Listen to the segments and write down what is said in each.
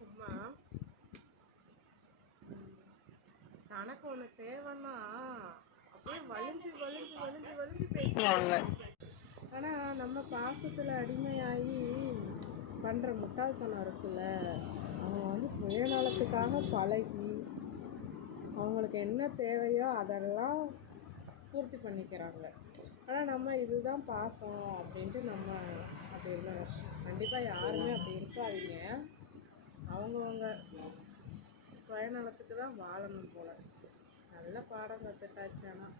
சும்மா தனக்கு ஒன்று தேவைன்னா அப்படியே வலிஞ்சு வலிஞ்சு வலிஞ்சு வலிஞ்சு பேசுவாங்க. ஆனால் நம்ம பாசத்தில் அடிமையாகி பண்ணுற முட்டாள்தனம் இருக்குல்ல, அவங்க வந்து சுயநலத்துக்காக பழகி அவங்களுக்கு என்ன தேவையோ அதெல்லாம் பூர்த்தி பண்ணிக்கிறாங்க. ஆனால் நம்ம இதுதான் பாசம் அப்படின்ட்டு நம்ம அப்படி இருந்தோம். கண்டிப்பாக யாருமே அப்படி இருக்காதீங்க. அவங்கவுங்க சுயநலத்துக்கு தான் வாழணும் போல். நல்ல பாடம் கற்றுட்டாச்சு. ஆனால்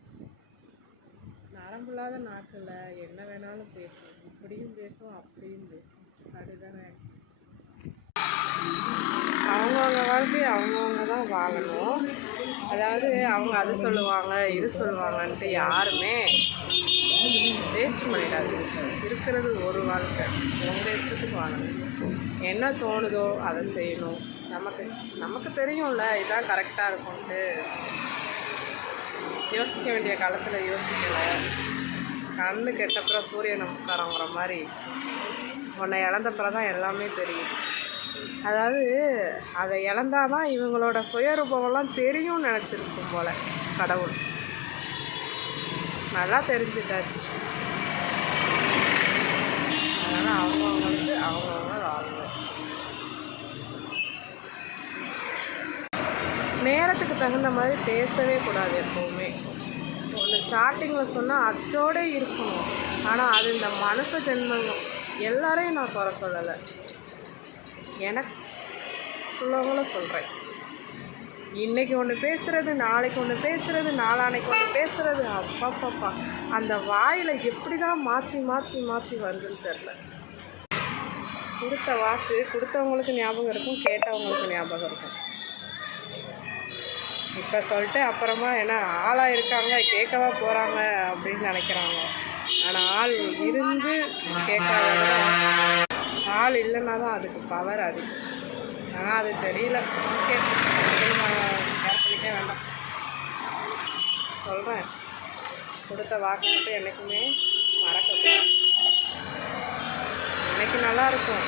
நரம்பில்லாத நாக்கில் என்ன வேணாலும் பேசும், இப்படியும் பேசும் அப்படியும் பேசும். அப்படிதானே? அவங்கவுங்க வாழ்க்கையை அவங்கவுங்க தான் வாழணும். அதாவது அவங்க அது சொல்லுவாங்க இது சொல்லுவாங்கன்ட்டு யாருமே வேஸ்ட் பண்ணிடாது. இருக்கிறது ஒரு வாழ்க்கை, உங்கள் இஷ்டத்துக்கு வாழணும். என்ன தோணுதோ அதை செய்யணும். நமக்கு தெரியும்ல இதான் கரெக்டாக இருக்கும்ன்ட்டு. யோசிக்க வேண்டிய காலத்தில் யோசிக்கலை. கண்ணு கெட்டப்புறம் சூரிய நமஸ்காரங்கிற மாதிரி உன்னை இழந்தப்புறம் தான் எல்லாமே தெரியும். அதாவது அதை இழந்தால் தான் இவங்களோட சுயரூபமெல்லாம் தெரியும்னு நினச்சிருக்கும் போல் கடவுள். நல்லா தெரிஞ்சுட்டாச்சு. அதனால் அவங்கவுங்களுக்கு அவங்கவுங்க வாழணும். நேரத்துக்கு தகுந்த மாதிரி பேசவே கூடாது. எப்போவுமே ஒன்று ஸ்டார்டிங்கில் சொன்னால் அதோடு இருக்கணும். ஆனால் அது இந்த மனசு ஜென்மங்க எல்லாரையும் நான் குறை சொல்லலை, எனக்கு உள்ளவங்களும் சொல்கிறேன். இன்றைக்கி ஒன்று பேசுகிறது, நாளைக்கு ஒன்று பேசுகிறது, நாளானைக்கு ஒன்று பேசுகிறது. அப்பாப்பாப்பா, அந்த வாயில் எப்படி தான் மாற்றி மாற்றி மாற்றி வருதுன்னு தெரில. கொடுத்த வாக்கு கொடுத்தவங்களுக்கு ஞாபகம் இருக்கும், கேட்டவங்களுக்கு ஞாபகம் இருக்கும். இப்போ சொல்லிட்டு அப்புறமா என்ன ஆளாக இருக்காங்க, கேட்கவா போகிறாங்க அப்படின்னு நினைக்கிறாங்க. ஆனால் ஆள் இருந்து கேட்காத ஆள் இல்லைன்னா தான் அதுக்கு பவர் அதிகம். ஆனால் அது தெரியல. ஓகே, கேர் பண்ணிக்க வேண்டாம். சொல்கிறேன், கொடுத்த வாக்கு மட்டும் என்றைக்குமே மறக்கக்கூடாது. இன்றைக்கி நல்லாயிருக்கும்.